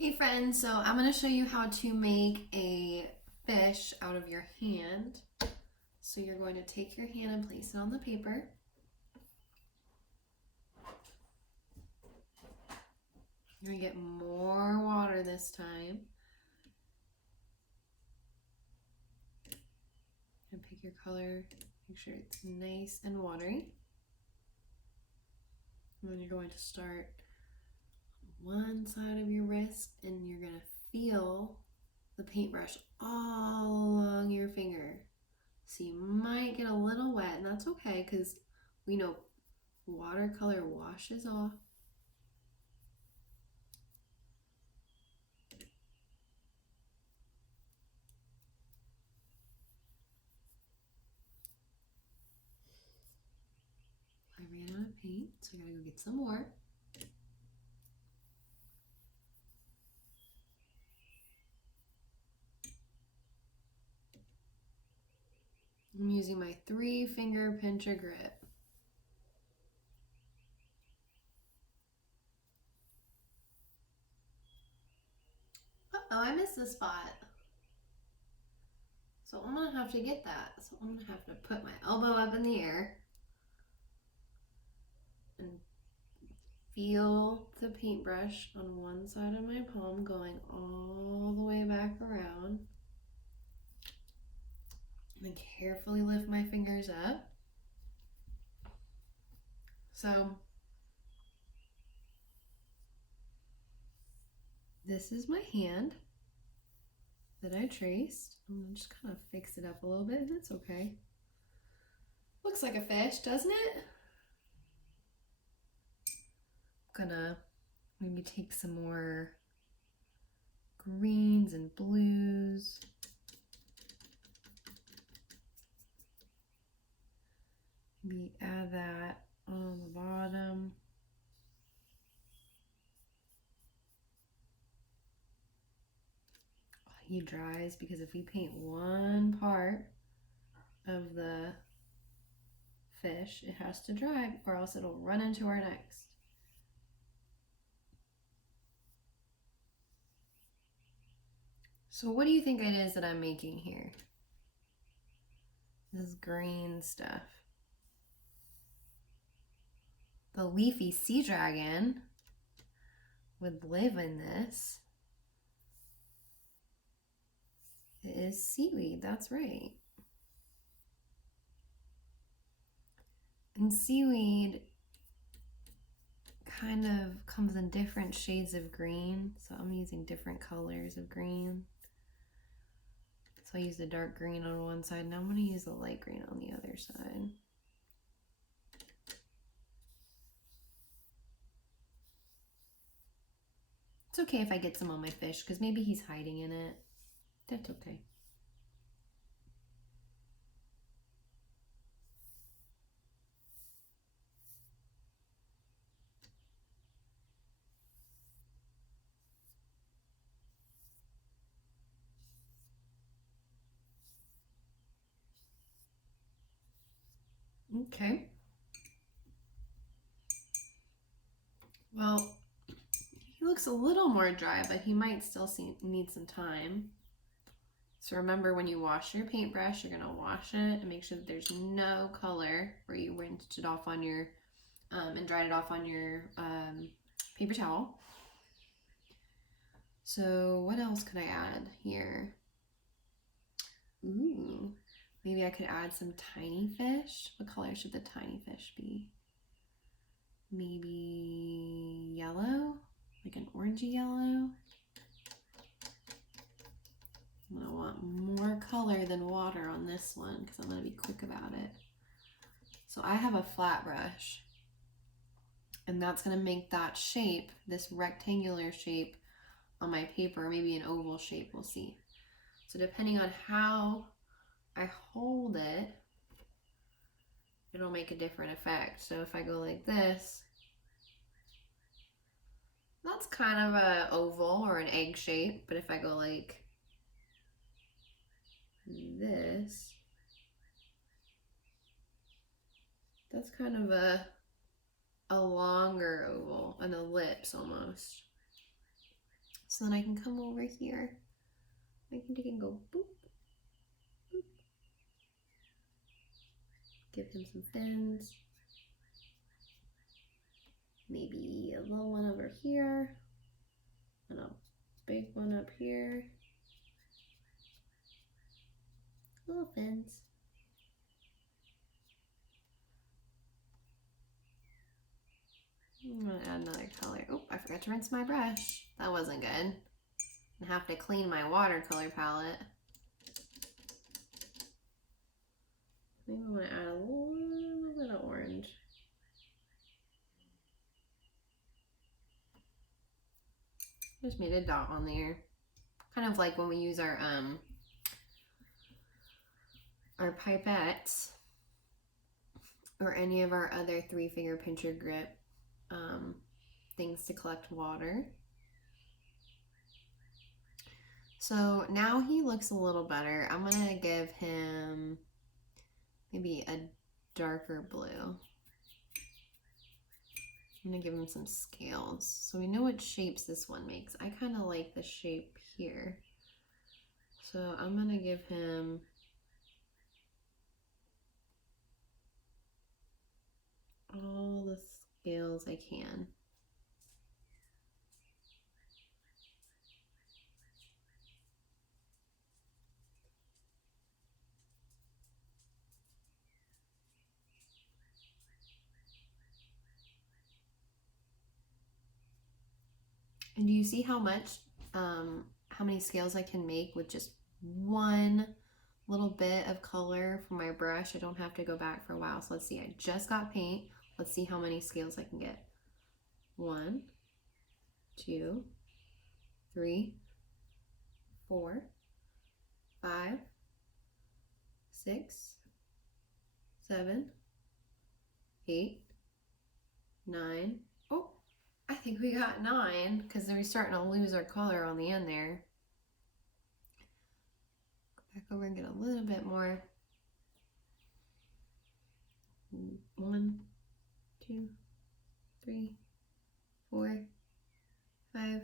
Hey friends, so I'm going to show you how to make a fish out of your hand. So you're going to take your hand and place it on the paper. You're going to get more water this time. And pick your color, make sure it's nice and watery. And then you're going to start on one side of your wrist and you're going to feel the paintbrush all along your finger. So you might get a little wet, and that's okay because we know watercolor washes off. I ran out of paint, so I gotta go get some more. I'm using my 3-finger pincher grip. Uh-oh, I missed a spot. So I'm gonna have to get that. So I'm gonna have to put my elbow up in the air and feel the paintbrush on one side of my palm going all the way back around. And then carefully lift my fingers up. So this is my hand that I traced. I'm gonna just kind of fix it up a little bit, and that's okay. Looks like a fish, doesn't it? I'm gonna maybe take some more greens and blues. Maybe add that on the bottom. He dries because if we paint one part of the fish, it has to dry or else it'll run into our next. So what do you think it is that I'm making here? This green stuff. The leafy sea dragon would live in this. It is seaweed, that's right. And seaweed kind of comes in different shades of green, so I'm using different colors of green. So I used a dark green on one side, and I'm going to use a light green on the other side. It's okay if I get some on my fish, because maybe he's hiding in it. That's okay. Okay. Well, he looks a little more dry, but he might still need some time. So remember, when you wash your paintbrush, you're gonna wash it and make sure that there's no color where you rinsed it off on your, and dried it off on your paper towel. So what else could I add here? Ooh, maybe I could add some tiny fish. What color should the tiny fish be? Maybe yellow, like an orangey yellow. I'm gonna want more color than water on this one because I'm gonna be quick about it. So I have a flat brush, and that's gonna make that shape, this rectangular shape on my paper, maybe an oval shape, we'll see. So depending on how I hold it, it'll make a different effect. So if I go like this, that's kind of an oval or an egg shape, but if I go like this, that's kind of a longer oval, an ellipse almost. So then I can come over here. I can go boop, boop. Give him some fins. Maybe a little one over here. And a big one up here. Little fins. I'm gonna add another color. Oh, I forgot to rinse my brush. That wasn't good. I have to clean my watercolor palette. I think I'm gonna add a little bit of orange. Just made a dot on there. Kind of like when we use our pipettes or any of our other 3-finger pincher grip things to collect water. So now he looks a little better. I'm gonna give him maybe a darker blue. I'm gonna give him some scales. So we know what shapes this one makes. I kind of like the shape here. So I'm gonna give him all the scales I can. And do you see how many scales I can make with just one little bit of color from my brush? I don't have to go back for a while. So let's see, I just got paint. Let's see how many scales I can get. 1, 2, 3, 4, 5, 6, 7, 8, 9. Oh, I think we got 9 because then we're starting to lose our color on the end there. Go back over and get a little bit more. 1, 2, 3, 4, 5,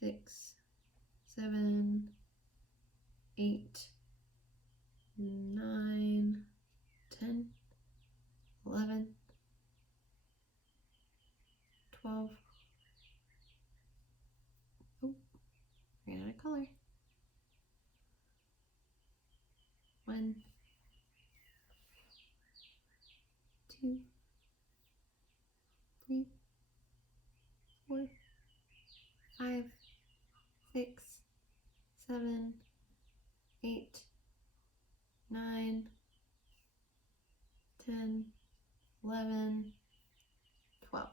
6, 7, 8, 9, 10, 11, 12. Oh, ran out of color. 1, 2, 3, 4, 5, 6, 7, 8, 9, 10, 11, 12.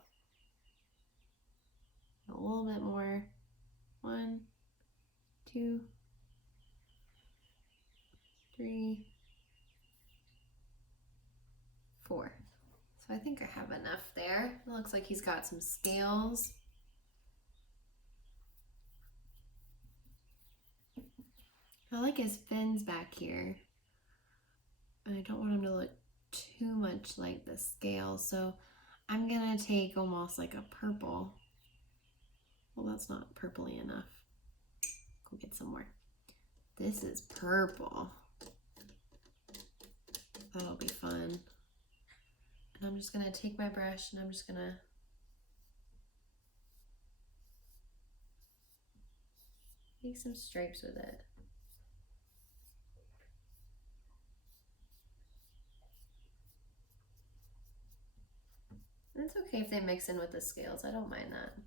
A little bit more. 1, 2, 3, 4. So I think I have enough there. It looks like he's got some scales. I like his fins back here. I don't want him to look too much like the scales, so I'm gonna take almost like a purple. Well, that's not purpley enough. Go get some more. This is purple. That'll be fun. And I'm just gonna take my brush and I'm just gonna make some stripes with it. And it's okay if they mix in with the scales. I don't mind that.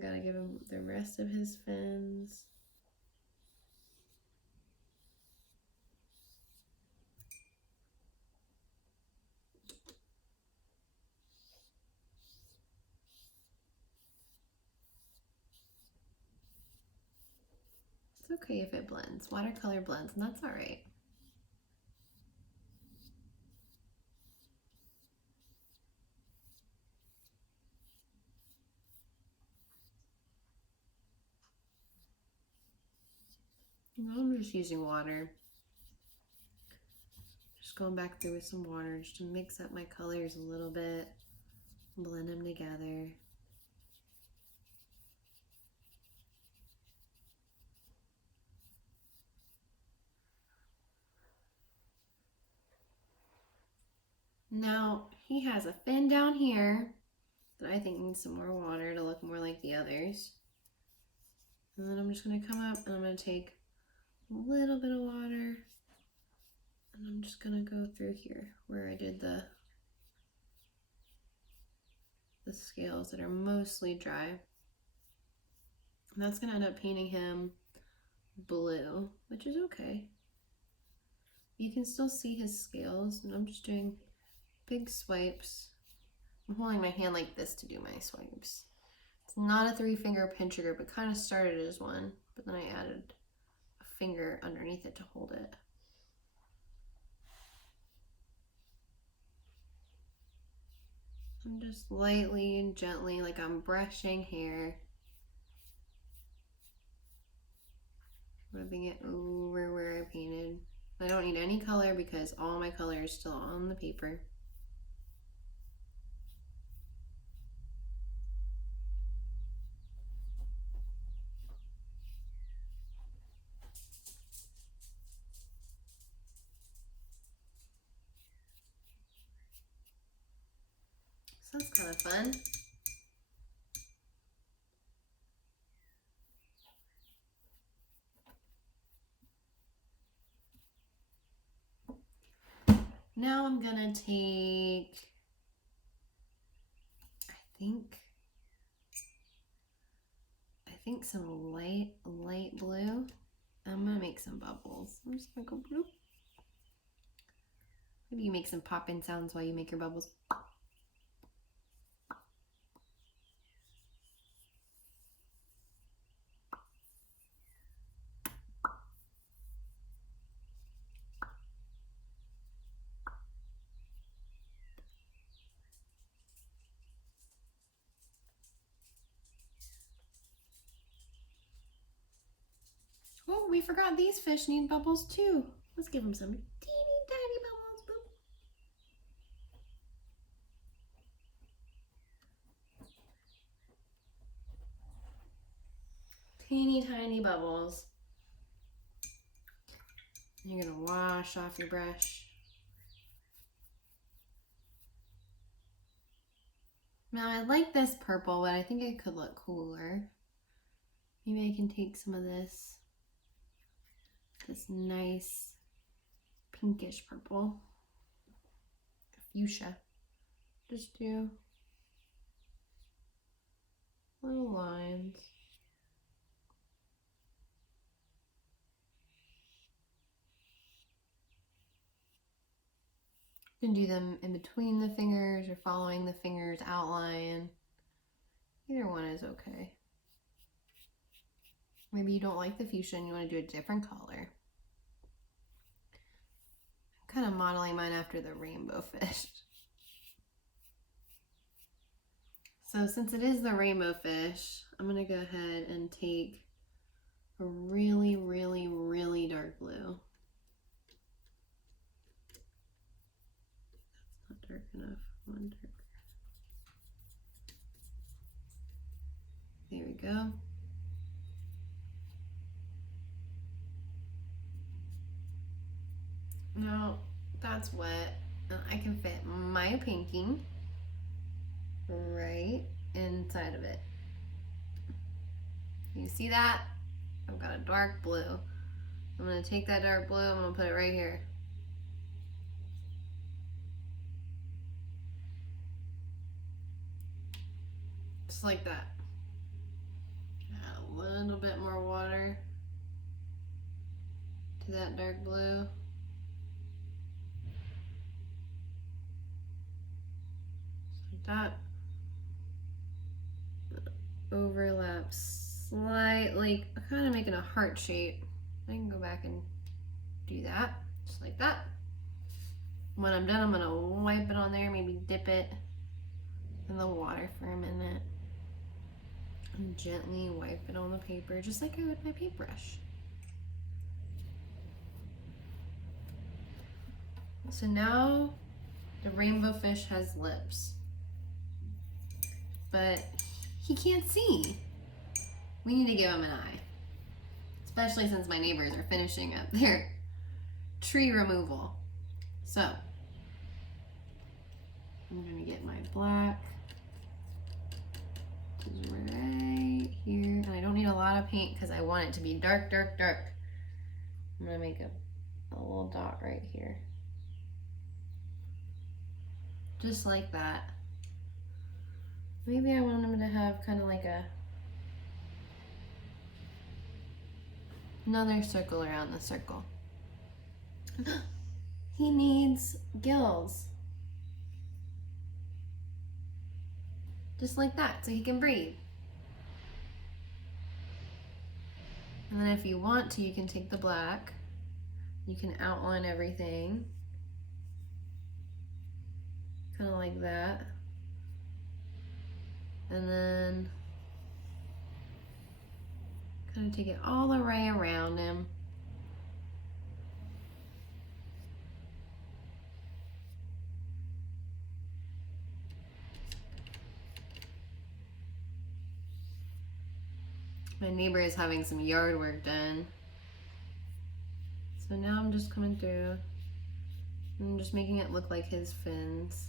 Gotta give him the rest of his fins. It's okay if it blends. Watercolor blends, and that's all right. I'm just using water. Just going back through with some water just to mix up my colors a little bit, blend them together. Now he has a fin down here that I think needs some more water to look more like the others. And then I'm just going to come up and I'm going to take a little bit of water and I'm just going to go through here where I did the scales that are mostly dry. And that's going to end up painting him blue, which is okay. You can still see his scales, and I'm just doing big swipes. I'm holding my hand like this to do my swipes. It's not a 3-finger pinch grip. It kind of started as one, but then I added a finger underneath it to hold it. I'm just lightly and gently, like I'm brushing hair, rubbing it over where I painted. I don't need any color because all my color is still on the paper. So that's kind of fun. Now I'm gonna take, I think some light blue. I'm gonna make some bubbles. I'm just gonna go blue. Maybe you make some pop-in sounds while you make your bubbles. Oh, we forgot these fish need bubbles too. Let's give them some teeny tiny bubbles. Boop. Teeny tiny bubbles. You're gonna wash off your brush. Now I like this purple, but I think it could look cooler. Maybe I can take some of this nice pinkish purple, fuchsia. Just do little lines. You can do them in between the fingers or following the fingers outline. Either one is okay. Maybe you don't like the fuchsia and you want to do a different color. I'm kind of modeling mine after the rainbow fish. So since it is the rainbow fish, I'm going to go ahead and take a really, really, really dark blue. That's not dark enough. One darker. There we go. Now that's wet, and I can fit my painting right inside of it. You see that? I've got a dark blue. I'm going to take that dark blue, I'm going to put it right here. Just like that. Add a little bit more water to that dark blue. Just like that. Overlaps slightly, kind of making a heart shape. I can go back and do that, just like that. When I'm done, I'm gonna wipe it on there, maybe dip it in the water for a minute. And gently wipe it on the paper, just like I would my paintbrush. So now the rainbow fish has lips, but he can't see. We need to give him an eye, especially since my neighbors are finishing up their tree removal. So I'm gonna get my black right here, and I don't need a lot of paint because I want it to be dark, dark, dark. I'm gonna make a little dot right here, just like that. Maybe I want him to have kind of like another circle around the circle. He needs gills. Just like that, so he can breathe. And then if you want to, you can take the black, you can outline everything, kind of like that. And then kind of take it all the way around him. My neighbor is having some yard work done. So now I'm just coming through. I'm just making it look like his fins.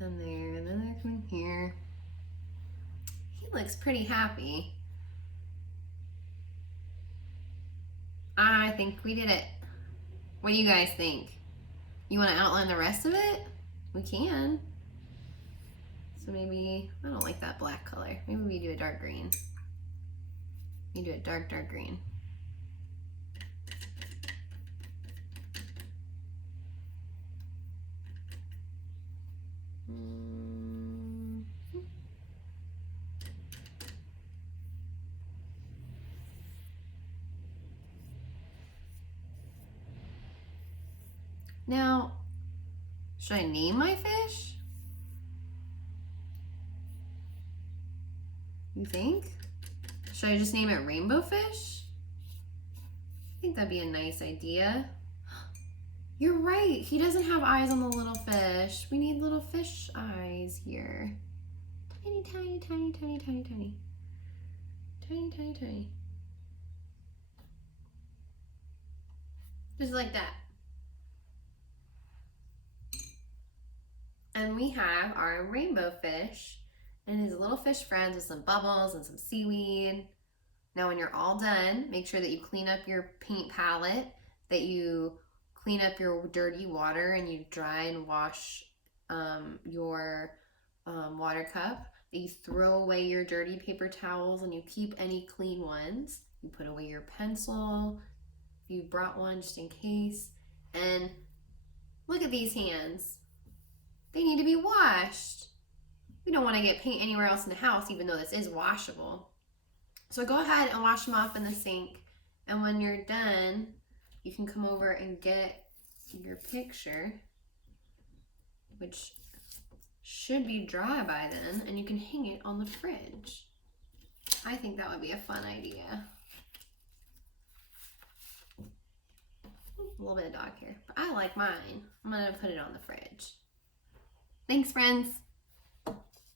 And there, and then they're coming here. He looks pretty happy. I think we did it. What do you guys think? You want to outline the rest of it? We can. So maybe, I don't like that black color. Maybe we do a dark green. We do a dark, dark green. Now, should I name my fish? You think? Should I just name it Rainbow Fish? I think that'd be a nice idea. You're right, he doesn't have eyes on the little fish. We need little fish eyes here. Tiny, tiny, tiny, tiny, tiny, tiny. Tiny, tiny, tiny. Just like that. And we have our rainbow fish and his little fish friends with some bubbles and some seaweed. Now when you're all done, make sure that you clean up your paint palette, that you clean up your dirty water and you dry and wash your water cup, that you throw away your dirty paper towels and you keep any clean ones. You put away your pencil, if you brought one just in case. And look at these hands. They need to be washed. We don't want to get paint anywhere else in the house, even though this is washable. So go ahead and wash them off in the sink. And when you're done, you can come over and get your picture, which should be dry by then, and you can hang it on the fridge. I think that would be a fun idea. A little bit of dog hair, but I like mine. I'm gonna put it on the fridge. Thanks, friends.